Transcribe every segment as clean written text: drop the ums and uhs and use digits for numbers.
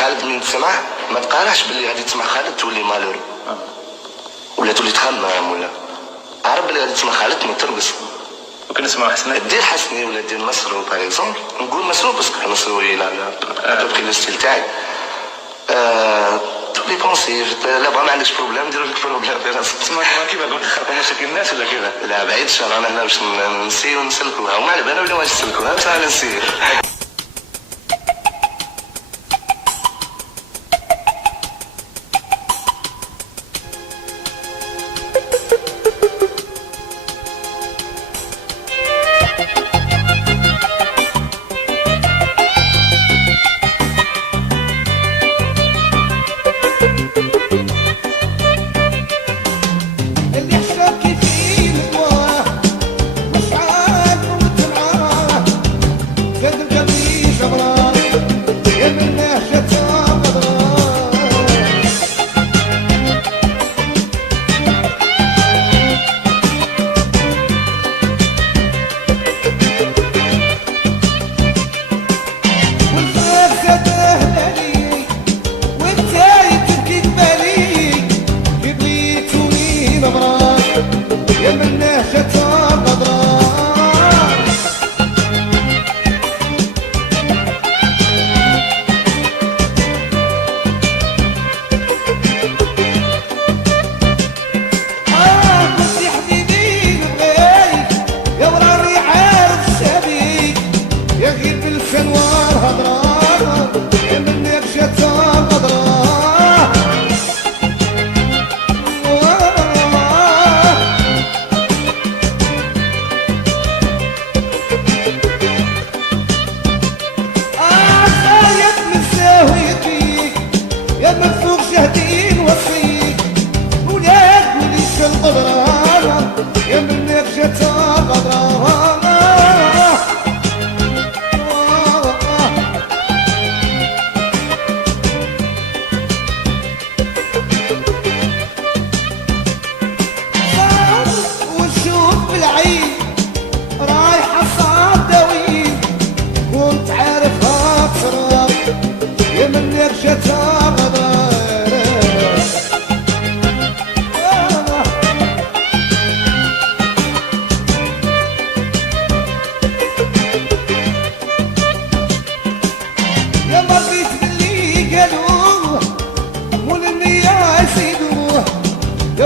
خالد من تسمع ما تقارعش باللي غادي تسمع خالد تولي مالوري ولا تولي تخمم ولا عرف باللي غادي تسمع خالد ترقص. وكنسمعوا حسني دير حسني ولا دير مسرو باغ اكزومبل، نقول مسرو باسكو مسرو لا دوك الستيل تاعي تولي بونسيف. لا ما عندكش بروبليم ديروا لك بروبليم في راسك. تسمع كيف قلت تخلقوا مشاكل الناس ولا كذا؟ لا بعيد الشر، انا هنا باش نسيو نسلكوها وما على بالنا ولا واش نسلكوها بصح انا نسيو.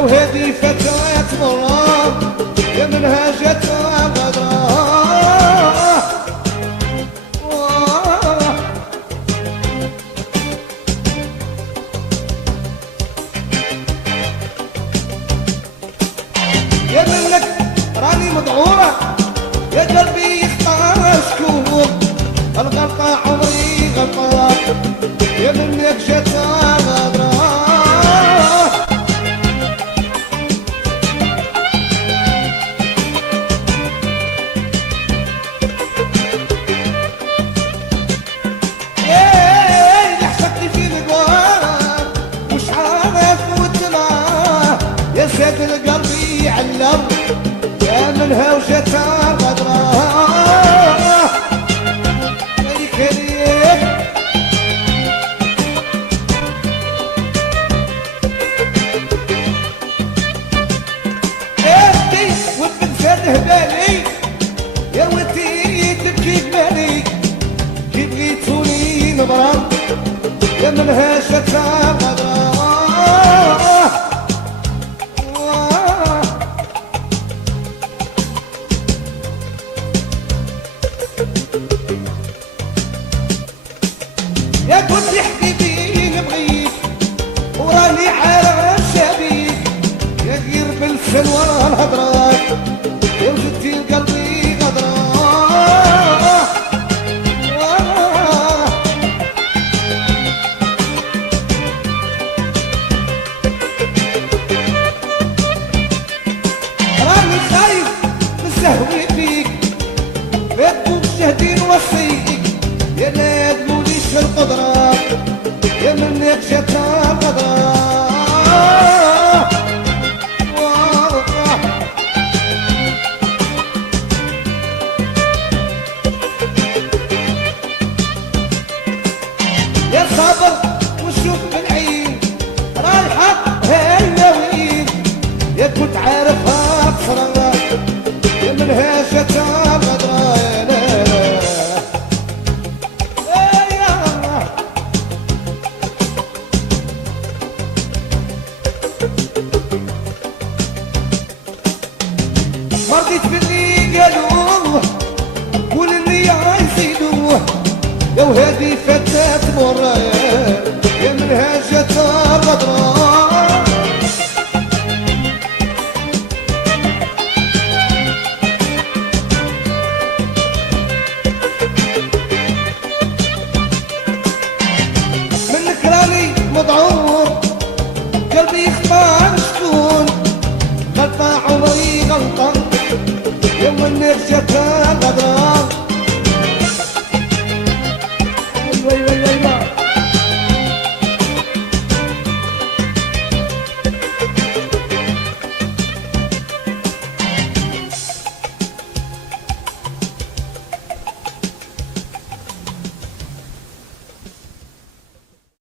وهذه فتاة مرام يا منهجتها غدران يا منك راني مذعورة يا قلبي يختار شكور الغلطة عمري غلطان يا منك جتها غدران القلب يعلم يا منها وجتها غدران يا كريم ابكي وتنفره بالي يا ودي تبكي بمالي كي بغيتوني نبرم يا منها جتها غدران يا كنت حبيبي نبغيك وراني عارف شبيك يا غير بالفن ورا الهضرات يا وجدتي لقلبي غدران راني خايف نستهوي فيك بيتكم شهدين وصيك يا نادم القدرة يا من يكشفها القدرة يا صبر والرايات يا منهاجة الغدران. منك راني مضعوف